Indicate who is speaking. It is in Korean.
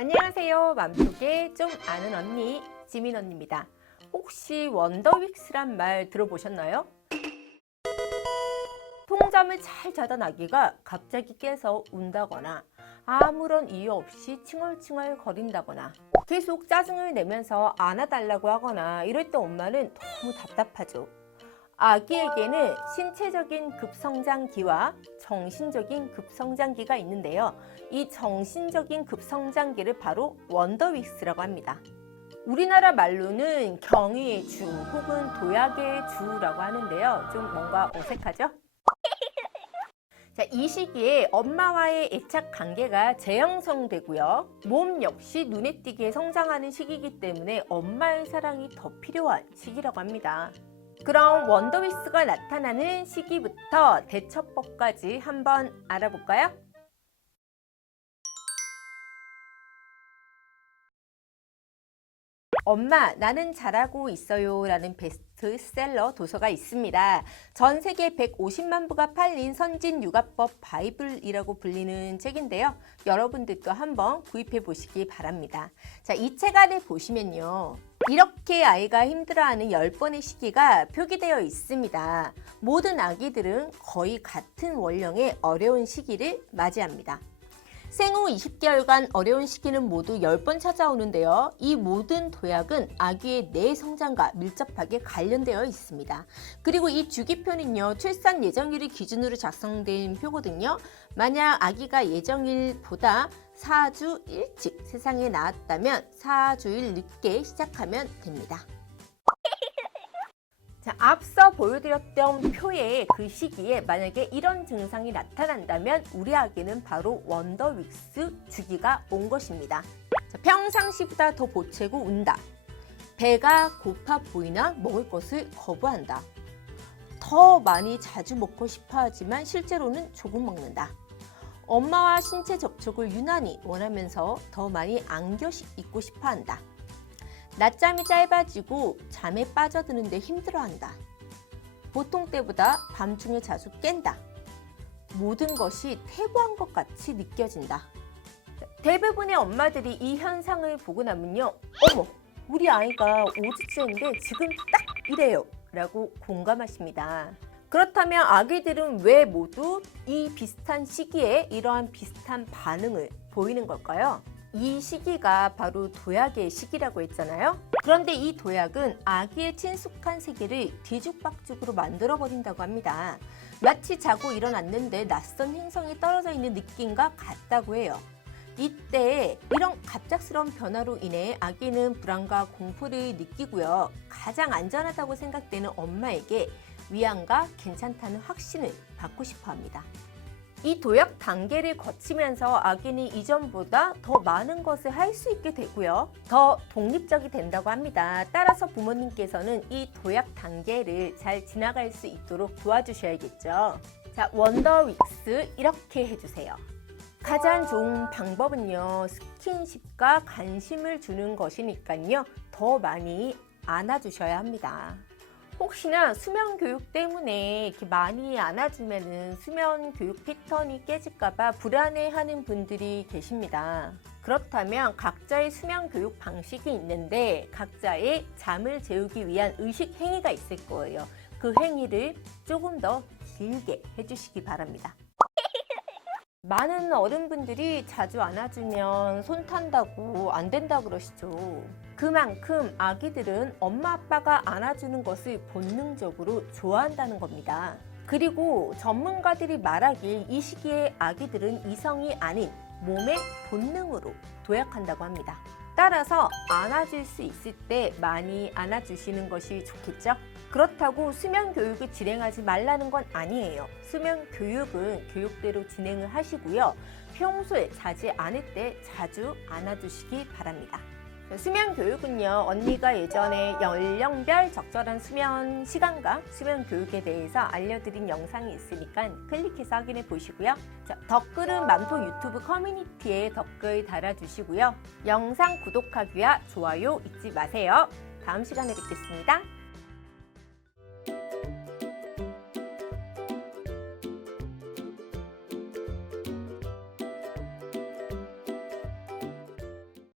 Speaker 1: 안녕하세요. 맘속에 좀 아는 언니 지민 언니입니다. 혹시 원더윅스란 말 들어보셨나요? 통잠을 잘 자던 아기가 갑자기 깨서 운다거나 아무런 이유 없이 칭얼칭얼 거린다거나 계속 짜증을 내면서 안아달라고 하거나 이럴 때 엄마는 너무 답답하죠. 아기에게는 신체적인 급성장기와 정신적인 급성장기가 있는데요. 이 정신적인 급성장기를 바로 원더윅스라고 합니다. 우리나라 말로는 경의의 주 혹은 도약의 주라고 하는데요. 좀 뭔가 어색하죠? 자, 이 시기에 엄마와의 애착 관계가 재형성되고요. 몸 역시 눈에 띄게 성장하는 시기이기 때문에 엄마의 사랑이 더 필요한 시기라고 합니다. 그럼 원더위스가 나타나는 시기부터 대처법까지 한번 알아볼까요? 엄마, 나는 잘하고 있어요. 라는 베스트 셀러 도서가 있습니다. 전 세계 150만 부가 팔린 선진 육아법 바이블이라고 불리는 책인데요. 여러분들도 한번 구입해 보시기 바랍니다. 자, 이 책 안에 보시면요. 이렇게 아이가 힘들어하는 10번의 시기가 표기되어 있습니다. 모든 아기들은 거의 같은 원령의 어려운 시기를 맞이합니다. 생후 20개월간 어려운 시기는 모두 10번 찾아오는데요. 이 모든 도약은 아기의 뇌 성장과 밀접하게 관련되어 있습니다. 그리고 이 주기표는요, 출산 예정일을 기준으로 작성된 표거든요. 만약 아기가 예정일보다 4주 일찍 세상에 나왔다면 4주일 늦게 시작하면 됩니다. 자, 앞서 보여드렸던 표의 그 시기에 만약에 이런 증상이 나타난다면 우리 아기는 바로 원더윅스 주기가 온 것입니다. 자, 평상시보다 더 보채고 운다. 배가 고파 보이나 먹을 것을 거부한다. 더 많이 자주 먹고 싶어 하지만 실제로는 조금 먹는다. 엄마와 신체 접촉을 유난히 원하면서 더 많이 안겨 입고 싶어 한다. 낮잠이 짧아지고 잠에 빠져드는데 힘들어한다. 보통 때보다 밤중에 자주 깬다. 모든 것이 퇴보한 것 같이 느껴진다. 대부분의 엄마들이 이 현상을 보고 나면요. 어머, 우리 아이가 오지치인데 지금 딱 이래요. 라고 공감하십니다. 그렇다면 아기들은 왜 모두 이 비슷한 시기에 이러한 비슷한 반응을 보이는 걸까요? 이 시기가 바로 도약의 시기라고 했잖아요. 그런데 이 도약은 아기의 친숙한 세계를 뒤죽박죽으로 만들어 버린다고 합니다. 마치 자고 일어났는데 낯선 행성에 떨어져 있는 느낌과 같다고 해요. 이때 이런 갑작스러운 변화로 인해 아기는 불안과 공포를 느끼고요. 가장 안전하다고 생각되는 엄마에게 위안과 괜찮다는 확신을 받고 싶어 합니다. 이 도약 단계를 거치면서 아기는 이전보다 더 많은 것을 할 수 있게 되고요. 더 독립적이 된다고 합니다. 따라서 부모님께서는 이 도약 단계를 잘 지나갈 수 있도록 도와주셔야겠죠. 자, 원더윅스 이렇게 해주세요. 가장 좋은 방법은요, 스킨십과 관심을 주는 것이니까요, 더 많이 안아주셔야 합니다. 혹시나 수면 교육 때문에 이렇게 많이 안아주면은 수면 교육 패턴이 깨질까봐 불안해하는 분들이 계십니다. 그렇다면 각자의 수면 교육 방식이 있는데 각자의 잠을 재우기 위한 의식 행위가 있을 거예요. 그 행위를 조금 더 길게 해주시기 바랍니다. 많은 어른분들이 자주 안아주면 손 탄다고 안 된다 그러시죠. 그만큼 아기들은 엄마 아빠가 안아주는 것을 본능적으로 좋아한다는 겁니다. 그리고 전문가들이 말하길 이 시기에 아기들은 이성이 아닌 몸의 본능으로 도약한다고 합니다. 따라서 안아줄 수 있을 때 많이 안아주시는 것이 좋겠죠? 그렇다고 수면 교육을 진행하지 말라는 건 아니에요. 수면 교육은 교육대로 진행을 하시고요. 평소에 자지 않을 때 자주 안아주시기 바랍니다. 수면 교육은요, 언니가 예전에 연령별 적절한 수면 시간과 수면 교육에 대해서 알려드린 영상이 있으니까 클릭해서 확인해 보시고요. 자, 댓글은 만포 유튜브 커뮤니티에 댓글 달아주시고요. 영상 구독하기와 좋아요 잊지 마세요. 다음 시간에 뵙겠습니다.